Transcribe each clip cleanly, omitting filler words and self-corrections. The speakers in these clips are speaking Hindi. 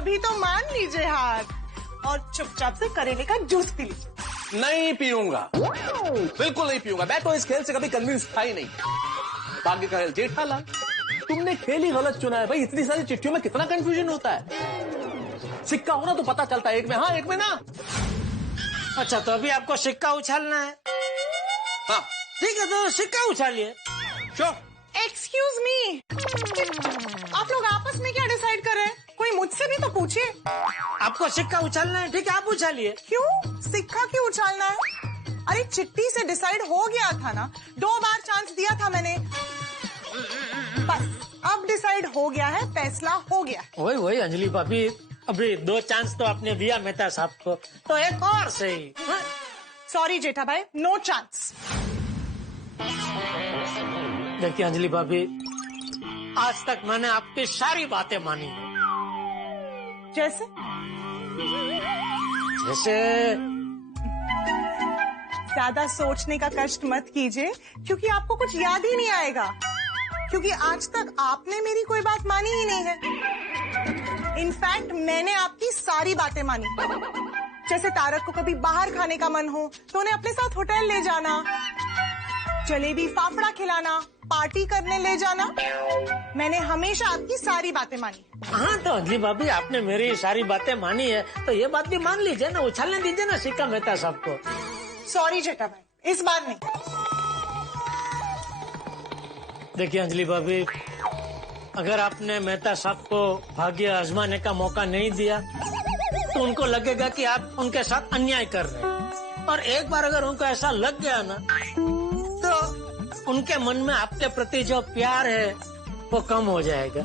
अभी तो मान लीजिए हार और चुपचाप से करेले का जूस पी लीजिए। नहीं पीऊंगा, बिल्कुल नहीं पीऊंगा। मैं तो इस खेल से कभी कन्विंस था ही नहीं। भाग्य का खेल जेठालाल, तुमने खेल ही गलत चुना है भाई। इतनी सारी चिट्ठियों में कितना कंफ्यूजन होता है। सिक्का होना तो पता चलता है, एक में हाँ एक में ना। अच्छा तो अभी आपको सिक्का उछालना है? हाँ ठीक है तो सिक्का उछालिए। एक्सक्यूज मी, आप लोग आपस में क्या डिसाइड कर रहे हैं? कोई मुझसे भी तो पूछे। आपको सिक्का उछालना है, ठीक है आप उछालिए। क्यों सिक्का क्यों उछालना है? अरे चिट्ठी से डिसाइड हो गया था ना, 2 बार चांस दिया था मैंने। बस अब डिसाइड हो गया है, फैसला हो गया। वही अंजलि भाभी, अभी 2 चांस तो आपने दिया मेहता साहब को, तो एक और सही। सॉरी जेठा भाई, नो चांस। देखिए अंजलि भाभी, आज तक मैंने आपकी सारी बातें मानी। जैसे ज्यादा सोचने का कष्ट मत कीजिए, क्योंकि आपको कुछ याद ही नहीं आएगा, क्योंकि आज तक आपने मेरी कोई बात मानी ही नहीं है। इनफैक्ट मैंने आपकी सारी बातें मानी। जैसे तारक को कभी बाहर खाने का मन हो तो उन्हें अपने साथ होटल ले जाना, जलेबी फाफड़ा खिलाना, पार्टी करने ले जाना। मैंने हमेशा आपकी सारी बातें मानी। हाँ तो अंजलि भाभी, आपने मेरी सारी बातें मानी है तो ये बात भी मान लीजिए ना, उछालने दीजिए ना सिक्का मेहता साहब को। सॉरी जेठा भाई, इस बार नहीं। देखिए अंजलि भाभी, अगर आपने मेहता साहब को भाग्य आजमाने का मौका नहीं दिया तो उनको लगेगा कि आप उनके साथ अन्याय कर रहे हैं। और एक बार अगर उनको ऐसा लग गया ना तो उनके मन में आपके प्रति जो प्यार है वो कम हो जाएगा।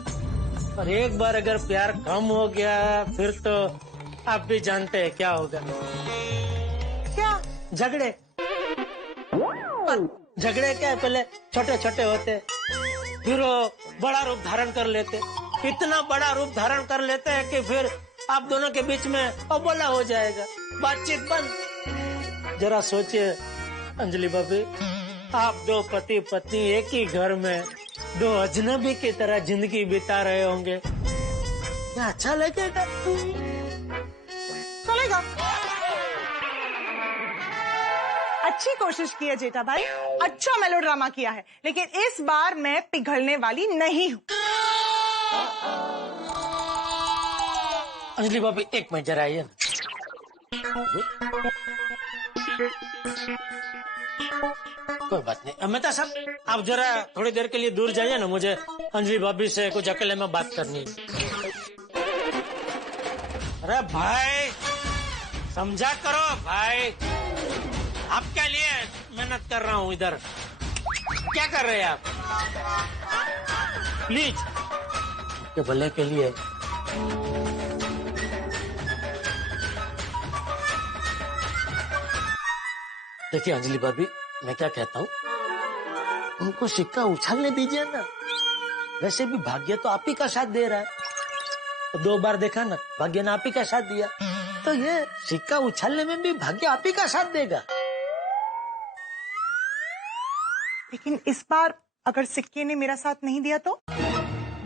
और एक बार अगर प्यार कम हो गया फिर तो आप भी जानते हैं क्या होगा। क्या? झगड़े। झगड़े क्या पहले छोटे छोटे होते, फिर वो बड़ा रूप धारण कर लेते, इतना बड़ा रूप धारण कर लेते हैं कि फिर आप दोनों के बीच में अबोला हो जाएगा, बातचीत बंद। जरा सोचिए अंजलि भाभी, आप 2 पति पत्नी एक ही घर में 2 अजनबी की तरह जिंदगी बिता रहे होंगे, क्या अच्छा लगेगा? चलेगा। अच्छी कोशिश की है जेठा भाई, अच्छा मेलोड्रामा किया है, लेकिन इस बार मैं पिघलने वाली नहीं हूँ। अंजलि भाभी 1 मिनट जरा आइए। कोई बात नहीं मेहता साहब, आप जरा थोड़ी देर के लिए दूर जाइए ना, मुझे अंजलि भाभी से कुछ अकेले में बात करनी है। अरे भाई समझा करो भाई, आपके लिए मेहनत कर रहा हूँ इधर, क्या कर रहे हैं आप? प्लीज के भले के लिए। देखिए अंजलि भाभी, मैं क्या कहता हूँ, उनको सिक्का उछालने दीजिए ना। वैसे भी भाग्य तो आप ही का साथ दे रहा है, तो 2 बार देखा ना, भाग्य ने आप ही का साथ दिया, तो ये सिक्का उछालने में भी भाग्य आप ही का साथ देगा। लेकिन इस बार अगर सिक्के ने मेरा साथ नहीं दिया तो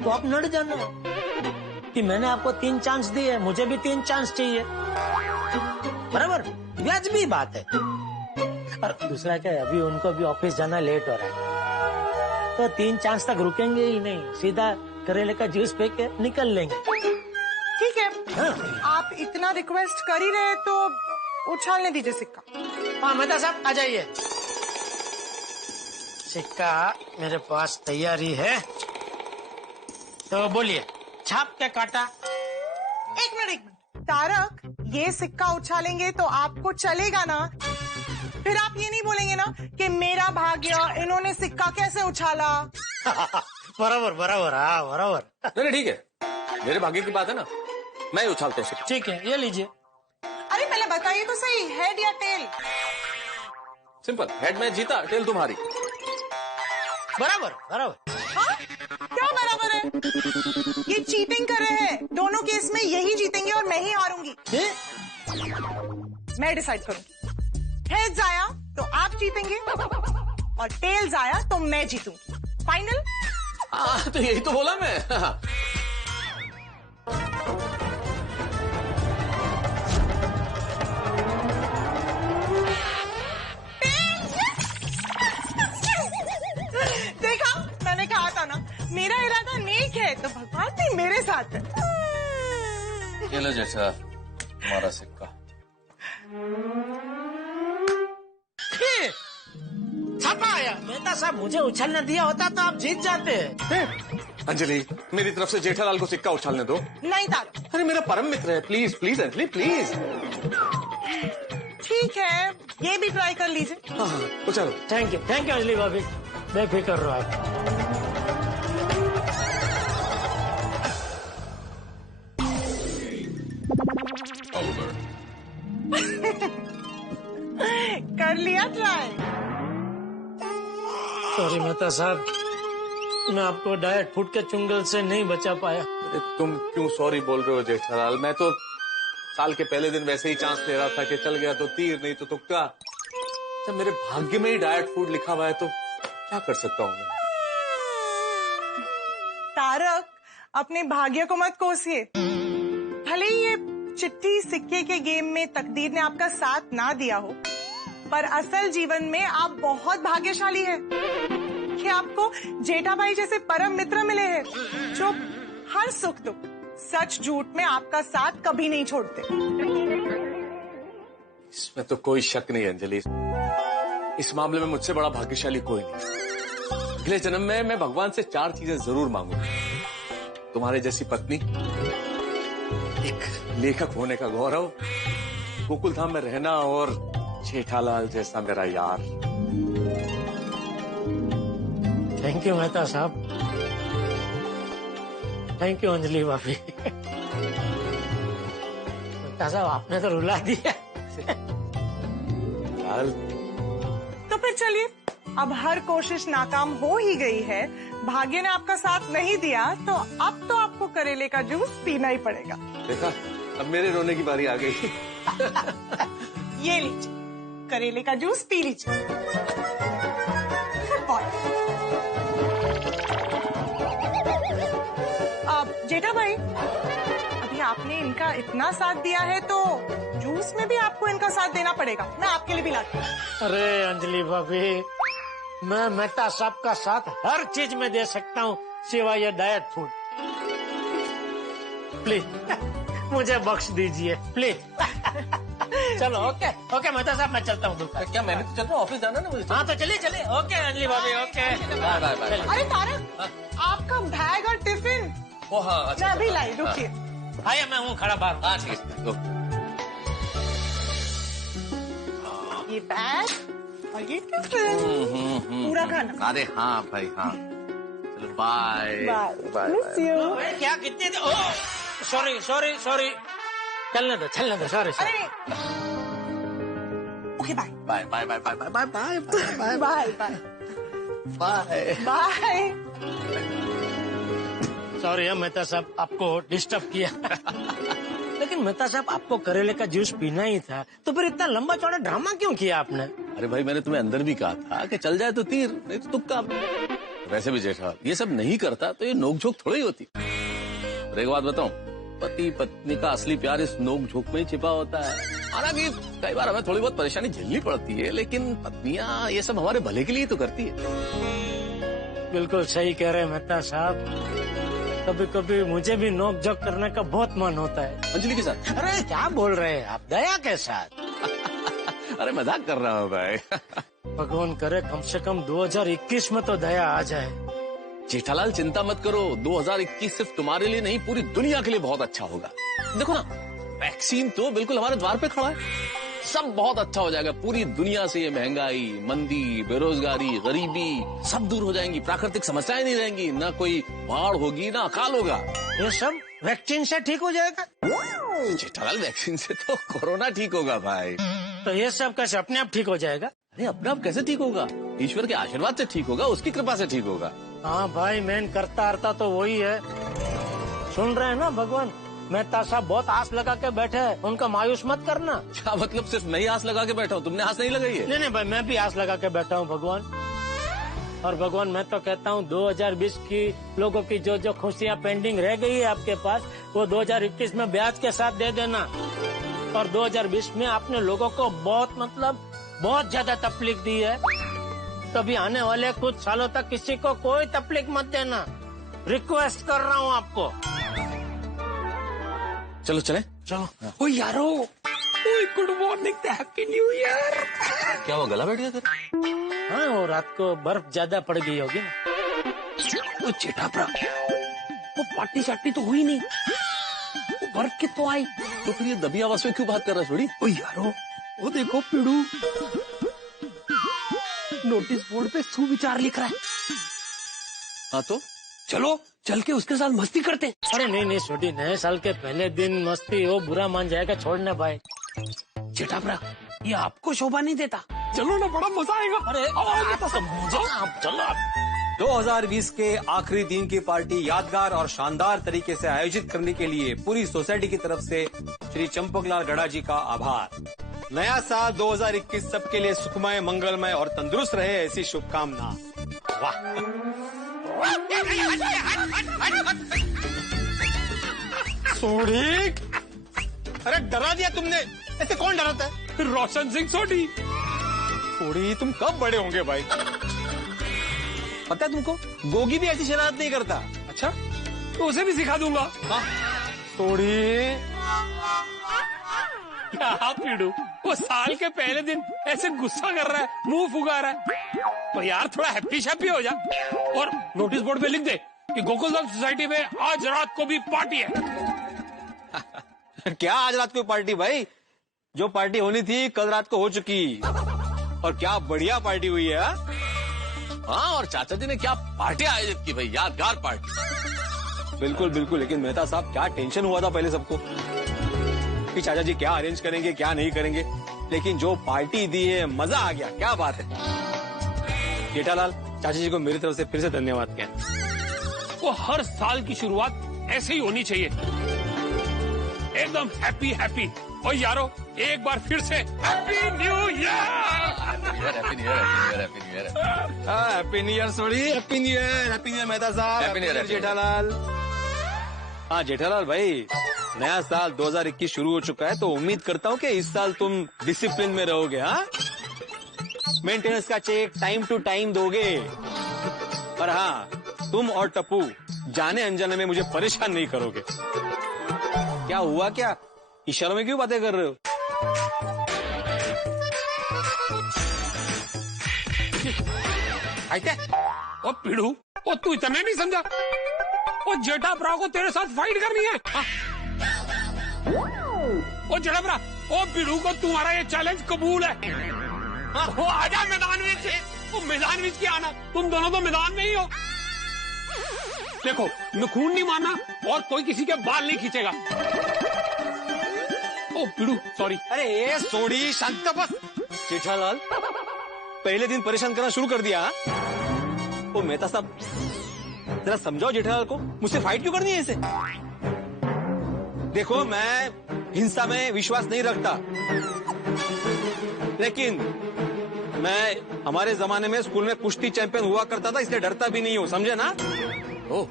आप लड़ जाना कि मैंने आपको 3 चांस दिए, मुझे भी 3 चांस चाहिए, बराबर? वाजिबी बात है। और दूसरा क्या है, अभी उनको भी ऑफिस जाना लेट हो रहा है, तो 3 चांस तक रुकेंगे ही नहीं, सीधा करेले का जूस पी के निकल लेंगे। ठीक है। हाँ। आप इतना रिक्वेस्ट कर ही रहे तो उछालने दीजिए सिक्का। हाँ मेहता साहब आ जाइए, सिक्का मेरे पास तैयारी है, तो बोलिए छाप के काटा। एक मिनट तारक, ये सिक्का उछालेंगे तो आपको चलेगा ना? फिर आप ये नहीं बोलेंगे ना कि मेरा भाग्य, इन्होंने सिक्का कैसे उछाला? बराबर बराबर, हाँ बराबर। नहीं ठीक है, मेरे भाग्य की बात है ना, मैं ही उछालता हूँ। ठीक है ये लीजिए। अरे पहले बताइए तो सही, हेड या टेल? सिंपल, हेड में जीता, टेल तुम्हारी। बराबर बराबर। हाँ? क्या बराबर है? ये चीटिंग कर रहे हैं, दोनों केस में यही जीतेंगे और मैं ही हारूंगी। मैं डिसाइड करूंगी, हेड्स आया तो आप जीतेंगे और टेल्स आया तो मैं जीतूंगी। फाइनल? तो यही तो बोला मैं। बात है। ये लो जेठा तुम्हारा सिक्का। छापा आया। मेहता साहब मुझे उछलने दिया होता तो आप जीत जाते। अंजलि मेरी तरफ से जेठालाल को सिक्का उछालने दो। नहीं तारक। अरे मेरा परम मित्र है, प्लीज प्लीज अंजलि प्लीज। ठीक है, ये भी ट्राई कर लीजिए। तो चलो। थैंक यू अंजलि भाभी, बेफिक्र रहो आप। कर लिया ट्राई। सॉरी मेहता साहब, मैं आपको डाइट फूड के चुंगल से नहीं बचा पाया। अरे तुम क्यों सॉरी बोल रहे हो जेठालाल? मैं तो साल के पहले दिन वैसे ही चांस ले रहा था कि चल गया तो तीर नहीं तो तुक्का। जब मेरे भाग्य में ही डाइट फूड लिखा हुआ है तो क्या कर सकता हूँ मैं? तारक, अपने भाग्य को मत कोसिए। भले ही ये चिट्ठी सिक्के के गेम में तकदीर ने आपका साथ ना दिया हो, पर असल जीवन में आप बहुत भाग्यशाली हैं कि आपको जेठा भाई जैसे परम मित्र मिले हैं जो हर सुख दुख, सच झूठ में आपका साथ कभी नहीं छोड़ते। इसमें तो कोई शक नहीं अंजलि, इस मामले में मुझसे बड़ा भाग्यशाली कोई नहीं। अगले जन्म में मैं भगवान से 4 चीजें जरूर मांगूंगा। तुम्हारे जैसी पत्नी, एक लेखक होने का गौरव, गोकुल धाम में रहना और जेठालाल जैसा मेरा यार। थैंक यू मेहता साहब। थैंक यू अंजलि भाभी। मेहता साहब आपने तो रुला दिया। लाल तो फिर चलिए, अब हर कोशिश नाकाम हो ही गई है, भाग्य ने आपका साथ नहीं दिया तो अब तो आपको करेले का जूस पीना ही पड़ेगा। देखा, अब मेरे रोने की बारी आ गई। ये लीजिए, करेले का जूस पी लीजिए। अब जेठा भाई, अभी आपने इनका इतना साथ दिया है तो जूस में भी आपको इनका साथ देना पड़ेगा। मैं आपके लिए भी लाती हूँ। अरे अंजलि भाभी, मैं मेहता साहब का साथ हर चीज में दे सकता हूँ सिवाय ये डाइट फूड। प्लीज मुझे बख्श दीजिए प्लीज। चलो ओके मेहता साहब, मैं चलता हूँ दुकान। क्या मैं भी तो चल रहा हूँ, ऑफिस जाना ना मुझे। हाँ तो चलिए। ओके अंजलि भाभी, ओके बाय बाय बाय। अरे तारक, आपका बैग और टिफिन ओ हाँ, अच्छा, मैं अभी लाई, रुकिए। आइए, मैं हूँ खड़ा बाहर। हाँ ठीक है। ये बैग और ये टिफिन, पूरा खाना। अरे हाँ भाई हाँ, चलो बाय बाय, मिस यू। क्या कितने? सॉरी, चलने दो, सॉरी। अरे okay, bye bye bye bye bye bye bye bye bye bye bye. Bye. Sorry Mehta साहब, आपको डिस्टर्ब किया। लेकिन मेहता साहब, आपको करेले का जूस पीना ही था तो फिर इतना लंबा चौड़ा ड्रामा क्यों किया आपने? अरे भाई, मैंने तुम्हें अंदर भी कहा था कि चल जाए तो तीर नहीं तो तुक्का। वैसे भी जेठा ये सब नहीं करता तो ये नोकझोंक थोड़ी होती। और एक बात बताऊं, पति पत्नी का असली प्यार इस नोकझोंक में ही छिपा होता है। हालांकि कई बार हमें थोड़ी बहुत परेशानी झेलनी पड़ती है, लेकिन पत्नियां ये सब हमारे भले के लिए तो करती है। बिल्कुल सही कह रहे हैं मेहता साहब, कभी कभी मुझे भी नोक झोंक करने का बहुत मन होता है। अंजलि के साथ? अरे क्या बोल रहे हैं आप, दया के साथ। अरे मजाक कर रहा हूँ भाई। भगवान करे कम से कम 2021 में तो दया आ जाए। जेठालाल चिंता मत करो, 2021 सिर्फ तुम्हारे लिए नहीं पूरी दुनिया के लिए बहुत अच्छा होगा। देखो ना, वैक्सीन तो बिल्कुल हमारे द्वार पे खड़ा है, सब बहुत अच्छा हो जाएगा। पूरी दुनिया से ये महंगाई, मंदी, बेरोजगारी, गरीबी सब दूर हो जाएंगी, प्राकृतिक समस्याएं नहीं रहेंगी, ना कोई बाढ़ होगी ना अकाल होगा। ये सब वैक्सीन से ठीक हो जाएगा? जेठालाल, वैक्सीन से तो कोरोना ठीक होगा भाई। तो ये सब कैसे अपने आप ठीक हो जाएगा? अरे अपने आप कैसे ठीक होगा? ईश्वर के आशीर्वाद से ठीक होगा, उसकी कृपा से ठीक होगा। हाँ भाई, मेन करता हरता तो वही है। सुन रहे हैं ना भगवान, मेहता साहब बहुत आस लगा के बैठे हैं, उनका मायूस मत करना। क्या मतलब सिर्फ मैं ही आस लगा के बैठा हूँ, तुमने आस नहीं लगाई है? नहीं भाई, मैं भी आस लगा के बैठा हूँ भगवान। और भगवान, मैं तो कहता हूँ 2020 की लोगों की जो खुशियाँ पेंडिंग रह गई है आपके पास, वो 2021 में ब्याज के साथ दे देना। और 2020 में आपने लोगों को बहुत ज्यादा तकलीफ दी है, तभी आने वाले कुछ सालों तक किसी को कोई तकलीफ मत देना। रिक्वेस्ट कर रहा हूँ आपको। चलो चले। चलो। ओ यारो, good morning, happy new year. क्या हुआ, गला बैठ गया तेरा? हाँ, वो रात को बर्फ ज्यादा पड़ गई होगी ना। वो चेटापरा, वो पार्टी शार्टी तो हुई नहीं, वो बर्फ कित तो आई। तो फिर ये दबी आवाज में क्यों बात कर रहा है थोड़ी? ओ यारो, वो देखो पिड़ू, नोटिस बोर्ड पे सुविचार लिख रहा है। हाँ तो चलो चल के उसके साथ मस्ती करते हैं। अरे नहीं नहीं छोटी, नए साल के पहले दिन मस्ती वो बुरा मान जाएगा, छोड़ने भाई। चेटापरा, ये आपको शोभा नहीं देता। चलो ना, बड़ा मजा आएगा। अरे चलो। 2020 के आखिरी दिन की पार्टी यादगार और शानदार तरीके से आयोजित करने के लिए पूरी सोसाइटी की तरफ से श्री चंपकलाल गढ़ा जी का आभार। नया साल 2021 सबके लिए सुखमय, मंगलमय और तंदुरुस्त रहे, ऐसी शुभकामना। वाह। सोढ़ी, अरे डरा दिया तुमने, ऐसे कौन डराता है? रोशन सिंह सोढ़ी। सोढ़ी, तुम कब बड़े होंगे भाई? पता है तुमको, गोगी भी ऐसी शरारत नहीं करता। अच्छा, तो उसे भी सिखा दूंगा। हाँ सोढ़ी, क्या पीड़ू, वो साल के पहले दिन ऐसे गुस्सा कर रहा है, मुंह फुगा रहा है, तो यार थोड़ा हैप्पी शैप्पी हो जा। और नोटिस बोर्ड पे लिख दे कि गोकुलधाम सोसाइटी में आज रात को भी पार्टी है। क्या आज रात को पार्टी भाई? जो पार्टी होनी थी कल रात को हो चुकी, और क्या बढ़िया पार्टी हुई है। हाँ, और चाचा जी ने क्या पार्टी आयोजित की भाई, यादगार पार्टी। बिल्कुल बिल्कुल, लेकिन मेहता साहब क्या टेंशन हुआ था पहले सबको कि चाचा जी क्या अरेंज करेंगे क्या नहीं करेंगे, लेकिन जो पार्टी दी है मजा आ गया। क्या बात है। जेठालाल, चाचा जी को मेरी तरफ से फिर से धन्यवाद कहना। वो हर साल की शुरुआत ऐसे ही होनी चाहिए, एकदम हैप्पी हैप्पी। और यारो, एक बार फिर से happy new year. Happy new year, happy new year, happy new year. Happy new year Sodhi, happy new year, happy new year Mehta साहब, हैप्पी न्यू ईयर जेठालाल। हाँ जेठालाल भाई, नया साल 2021 शुरू हो चुका है, तो उम्मीद करता हूँ कि इस साल तुम डिसिप्लिन में रहोगे। हाँ, मेंटेनेंस का चेक टाइम टू टाइम दोगे, और हाँ, तुम और टप्पू जाने अनजाने में मुझे परेशान नहीं करोगे। क्या हुआ, क्या इशारों में क्यों बातें कर रहे हो? क्या? ओ पिड़ू, ओ तू इतना नहीं समझा? ओ जेठाप्रा को तेरे साथ फाइट करनी है। ओ जेठाप्रा, ओ पिड़ू को तुम्हारा ये चैलेंज कबूल है। वो आजा मैदान में से, वो मैदान में के आना, तुम दोनों तो मैदान में ही हो। देखो, मैं खून नहीं मारना और कोई किसी के बाल नहीं खींचेगा। ओ पिड़ू, सॉरी। अरे ये सोढ़ी, शांत बस। जेठालाल, पहले दिन परेशान करना शुरू कर दिया। ओ मेहता साहब, जरा समझाओ जेठालाल को, मुझसे फाइट क्यों करनी है इसे? देखो, मैं हिंसा में विश्वास नहीं रखता, लेकिन मैं हमारे जमाने में स्कूल में कुश्ती चैंपियन हुआ करता था, इसलिए डरता भी नहीं हूँ, समझे ना? ओह,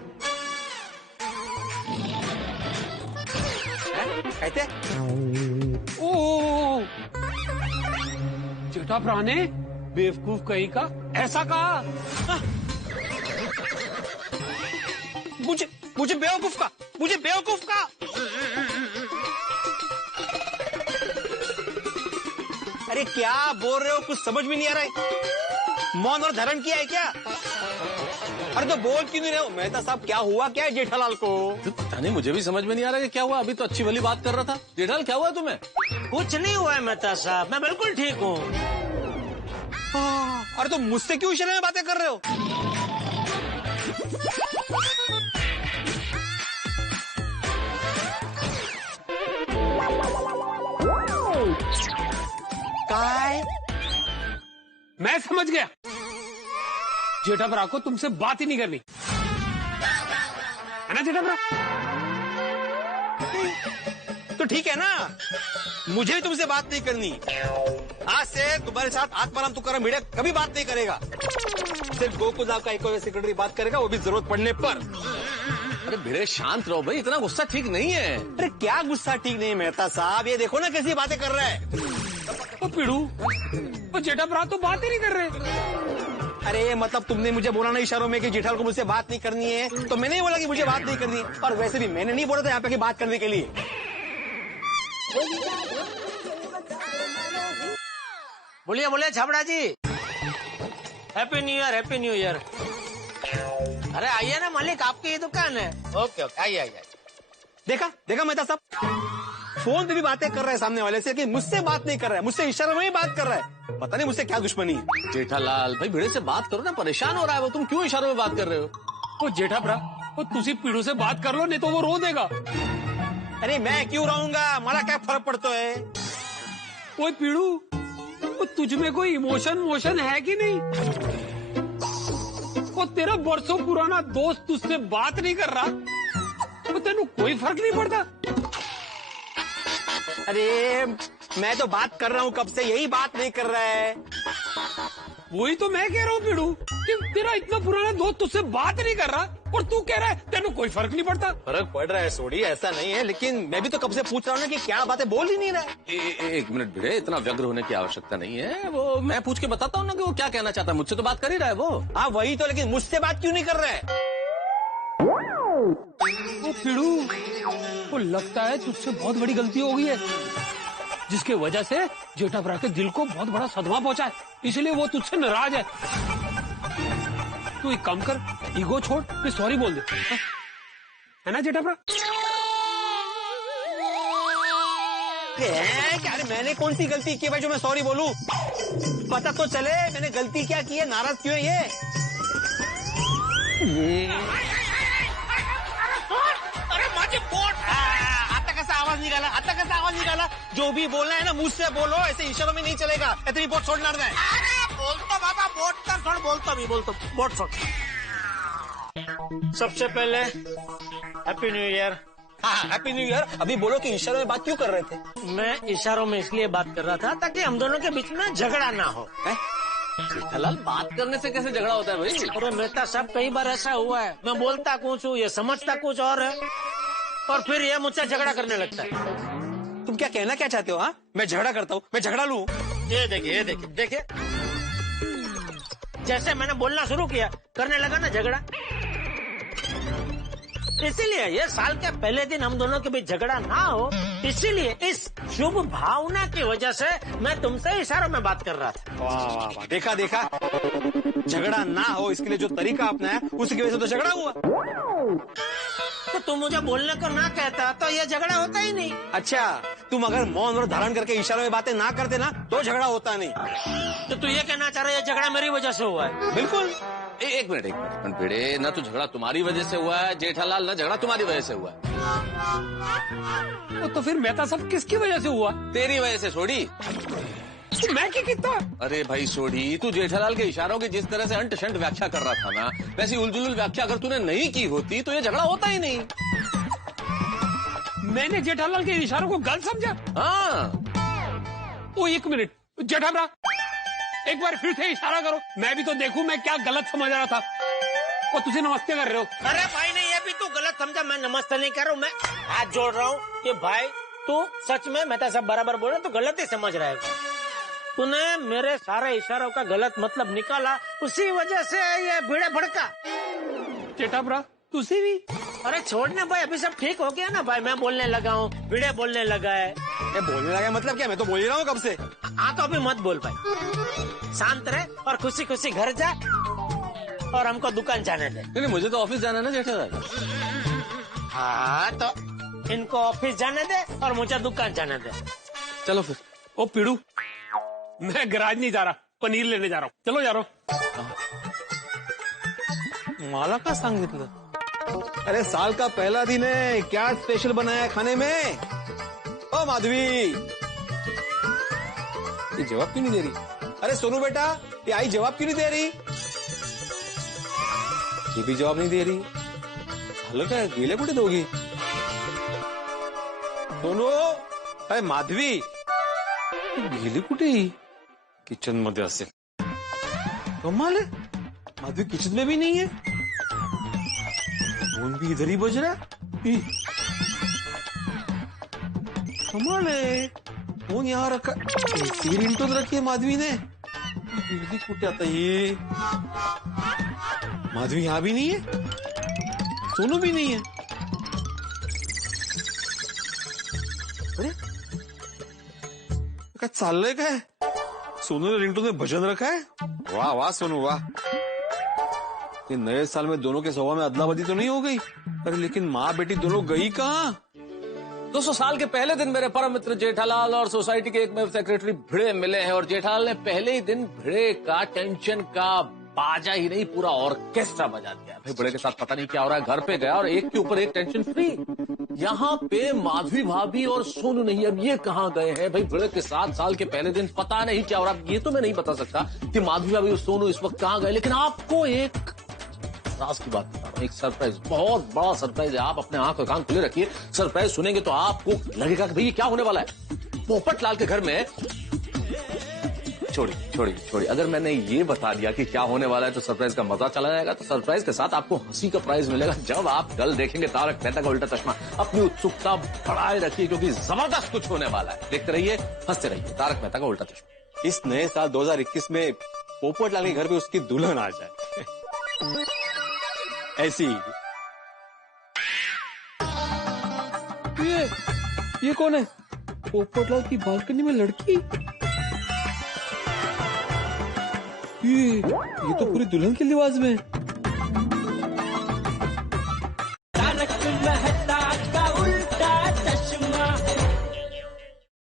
कहते ओ जेठाप्रा ने बेवकूफ कहीं का ऐसा कहा। मुझे बेवकूफ का, मुझे बेवकूफ का। अरे क्या बोल रहे हो, कुछ समझ में नहीं आ रहा है। मौन और धारण किया है क्या? अरे तो बोल क्यों नहीं रहे हो? मेहता साहब, क्या हुआ क्या है जेठालाल को? तो पता नहीं, मुझे भी समझ में नहीं आ रहा कि क्या हुआ। अभी तो अच्छी भली बात कर रहा था। जेठालाल, क्या हुआ तुम्हें? कुछ नहीं हुआ है मेहता साहब, मैं बिल्कुल ठीक हूँ। अरे तो मुझसे क्यों इशारे में बातें कर रहे हो? काय? मैं समझ गया, जेठाप्रा को तुमसे बात ही नहीं करनी है ना जेठाप्रा? तो ठीक है ना, मुझे भी तुमसे बात नहीं करनी। आज से तुम्हारे साथ आत्माराम तुकाराम भिड़े कभी बात नहीं करेगा। सिर्फ गोकुलधाम का एक सेक्रेटरी बात करेगा, वो भी जरूरत पड़ने पर। अरे भिड़े, शांत रहो भाई, इतना गुस्सा ठीक नहीं है। अरे क्या गुस्सा ठीक नहीं मेहता साहब, ये देखो ना कैसी बातें कर रहा है। ओ पिड़ू, वो जेठाप्रा तो बात ही नहीं कर रहे। अरे मतलब तुमने मुझे बोला ना इशारों में कि जेठालाल को मुझसे बात नहीं करनी है, तो मैंने ही बोला कि मुझे बात नहीं करनी है। और वैसे भी मैंने नहीं बोला था यहाँ पे कि बात करने के लिए। बोलिए बोलिए Chhabra ji, happy new year, happy new year. अरे आइए ना मालिक, आपकी ही दुकान है। ओके ओके, आइए आइए। देखा देखा मेहता साहब, फोन पे भी बातें कर रहा है सामने वाले से, कि मुझसे बात नहीं कर रहा है, मुझसे इशारे में ही बात कर रहा है। पता नहीं मुझसे क्या दुश्मनी है। जेठालाल भाई भिड़े से बात करो ना, परेशान हो रहा है वो, तुम क्यों इशारों में बात कर रहे हो? वो जेठा भरा, वो तुसी पीड़ू से बात कर लो, नहीं तो वो रो देगा। अरे मैं क्यों रहूंगा, मला क्या फर्क पड़ता है? वो पीड़ू, वो तुझ में कोई इमोशन मोशन है कि नहीं? वो तेरा बरसों पुराना दोस्त तुझसे बात नहीं कर रहा, वो तेनू कोई फर्क नहीं पड़ता? अरे मैं तो बात कर रहा हूँ कब से, यही बात नहीं कर रहा है। वही तो मैं कह रहा हूँ पीड़ू, कि तेरा इतना पुराना दोस्त तुझसे बात नहीं कर रहा और तू कह रहा है तेनू कोई फर्क नहीं पड़ता। फर्क पड़ रहा है सोडी, ऐसा नहीं है, लेकिन मैं भी तो कब से पूछ रहा हूँ ना कि क्या बातें बोल ही नहीं रहा है। एक मिनट भिड़े, इतना व्यग्र होने की आवश्यकता नहीं है। वो मैं पूछ के बताता हूँ ना कि वो क्या कहना चाहता है। मुझसे तो बात कर ही रहा है वो। हाँ वही तो, लेकिन मुझसे बात क्यों नहीं कर रहा है? वो पीड़ू, वो लगता है तुझसे बहुत बड़ी गलती हो गई है, जिसके वजह से जेठा भरा के दिल को बहुत बड़ा सदमा पहुंचा है, इसलिए वो तुझसे नाराज है। तू एक काम कर, ईगो छोड़, फिर सॉरी बोल दे, है ना जेठा भरा? क्या मैंने कौन सी गलती की भाई जो मैं सॉरी बोलूं? पता तो चले मैंने गलती क्या की है, नाराज क्यों है ये? अरे माझी पोट, आता कैसा आवाज निकाला, आता कैसा आवाज निकाला? जो भी बोलना है ना मुझसे बोलो, ऐसे इशारों में नहीं चलेगा। इतनी बोट छोड़ना है। अरे बोलतो बाबा, बोट कर छोड़, बोलतो भी बोलतो, बोट छोड़। सबसे पहले हैप्पी न्यू ईयर। हाँ हैप्पी न्यू ईयर। अभी बोलो कि इशारों में बात क्यों कर रहे थे? मैं इशारों में इसलिए बात कर रहा था ताकि हम दोनों के बीच में झगड़ा ना हो। जेठालाल बात करने से कैसे झगड़ा होता है भाई? अरे मेहता साहब, कई बार ऐसा हुआ है, मैं बोलता कुछ हूँ, ये समझता कुछ और है, और फिर ये मुझसे झगड़ा करने लगता है। तुम क्या कहना क्या चाहते हो? हाँ मैं झगड़ा करता हूँ, मैं झगड़ा लूं? ये देखिए, ये देखिए, देखिए, जैसे मैंने बोलना शुरू किया करने लगा ना झगड़ा। इसीलिए ये साल के पहले दिन हम दोनों के बीच झगड़ा ना हो, इसीलिए इस शुभ भावना की वजह से मैं तुमसे इशारों में बात कर रहा था। वाह वाह वाह, देखा देखा, झगड़ा ना हो इसके लिए जो तरीका अपनाया उसकी वजह से तो झगड़ा हुआ। तो तुम मुझे बोलने को ना कहता तो ये झगड़ा होता ही नहीं। अच्छा, तुम अगर मौन और धारण करके इशारों में बातें ना करते ना तो झगड़ा होता नहीं। तो तू ये कहना चाह रहा है ये झगड़ा मेरी वजह से हुआ है? बिल्कुल। एक मिनट भिड़े, ना तो झगड़ा तुम्हारी वजह से हुआ है जेठालाल, ना झगड़ा तुम्हारी वजह से हुआ है। तो फिर मेहता सब किसकी वजह से हुआ? तेरी वजह से सोडी। तो मैं क्या कितना? अरे भाई सोडी, तू जेठालाल के इशारों की जिस तरह से अंट शंट व्याख्या कर रहा था ना, वैसी उलझुल व्याख्या अगर तूने नहीं की होती तो ये झगड़ा होता ही नहीं। मैंने जेठालाल के इशारों को गलत समझा? हाँ। ओ एक मिनट जेठा भरा, एक बार फिर से इशारा करो, मैं भी तो देखूं मैं क्या गलत समझ रहा था। वो तुझे नमस्ते कर रहे हो? अरे भाई नहीं, ये भी तू गलत समझा, मैं नमस्ते नहीं कर रहा हूँ, मैं हाथ जोड़ रहा हूँ कि भाई तू सच में मेहता साहब बराबर बोल रहा, तो गलत ही समझ रहा है। तूने मेरे सारे इशारों का गलत मतलब निकाला, उसी वजह से ये भिड़े भड़का। जेठा भरा तुझे भी? अरे छोड़ना भाई, अभी सब ठीक हो गया ना भाई, मैं बोलने लगा हूँ, भिड़े बोलने लगा है। बोलने लगा मतलब क्या? मैं तो बोल ही रहा हूँ कब से। हाँ तो अभी मत बोल भाई, शांत रहे और खुशी खुशी घर जा और हमको दुकान जाने दे। नहीं मुझे तो ऑफिस जाना है ना जेठालाल। हाँ तो इनको ऑफिस जाने दे और मुझे दुकान जाने दे। चलो फिर। ओ पीड़ू, मैं गैराज नहीं जा रहा, पनीर लेने जा रहा हूँ, चलो जा रहा हूँ। मला का सांगितलं? अरे साल का पहला दिन है, क्या स्पेशल बनाया है खाने में? ओ माधवी, ये जवाब क्यों नहीं दे रही? अरे सोनू बेटा, ये आई जवाब क्यों नहीं दे रही? ये भी जवाब नहीं दे रही। झालं काय, गेले कुठे दोघी? सोनू, अरे माधवी गेली कुठे? ही किचन मध्ये असेल। कमाल है, माधवी किचन में भी नहीं है, फोन भी इधर ही बज रहा है। कमाल है, फोन यहाँ रखा, रिंगटोन रखी है माधवी ने। बिजली कुठे आता? ये माधवी यहाँ भी नहीं है, सोनू भी नहीं है। अरे काय चाललंय काय? सोनू ने रिंगटोन में भजन रखा है? वाह वाह सोनू वाह। ये नए साल में दोनों के स्वभाव में अदला-बदली तो नहीं हो गई? अरे लेकिन माँ बेटी दोनों गई कहाँ? 200 साल के पहले दिन मेरे परम मित्र जेठालाल और सोसाइटी के एक में सेक्रेटरी भिड़े मिले हैं और जेठालाल ने पहले ही दिन भिड़े का टेंशन का बाजा ही नहीं पूरा ऑर्केस्ट्रा बजा दिया। भाई भिड़े के साथ पता नहीं क्या हो रहा है, घर पे गया और एक के ऊपर एक टेंशन फ्री। यहाँ पे माधवी भाभी और सोनू नहीं, अब ये कहाँ गए हैं? भाई भिड़े के 7 साल के पहले दिन पता नहीं क्या हो रहा है। ये तो मैं नहीं बता सकता कि माधवी भाभी और सोनू इस वक्त कहाँ गए, लेकिन आपको एक राज की बात बता रहा हूं, एक सरप्राइज, बहुत बड़ा सरप्राइज है। आप अपने आंख और कान खुले रखिए, सरप्राइज सुनेंगे तो आपको लगेगा कि भाई ये क्या होने वाला है। पोपट लाल के घर में छोड़िए, अगर मैंने ये बता दिया कि क्या होने वाला है तो सरप्राइज का मजा चला जाएगा। तो सरप्राइज के साथ आपको हंसी का प्राइज मिलेगा जब आप कल देखेंगे तारक मेहता का उल्टा चश्मा। अपनी उत्सुकता बढ़ाए रखिए क्योंकि जबरदस्त कुछ होने वाला है। देखते रहिए, हंसते रहिए, तारक मेहता का उल्टा चश्मा। इस नए साल 2021 में पोपट लाल के घर पे उसकी दुल्हन आ जाए ऐसी। ये कौन है? पोपट लाल की बालकनी में लड़की? ये तो पूरी दुल्हन के लिबास में।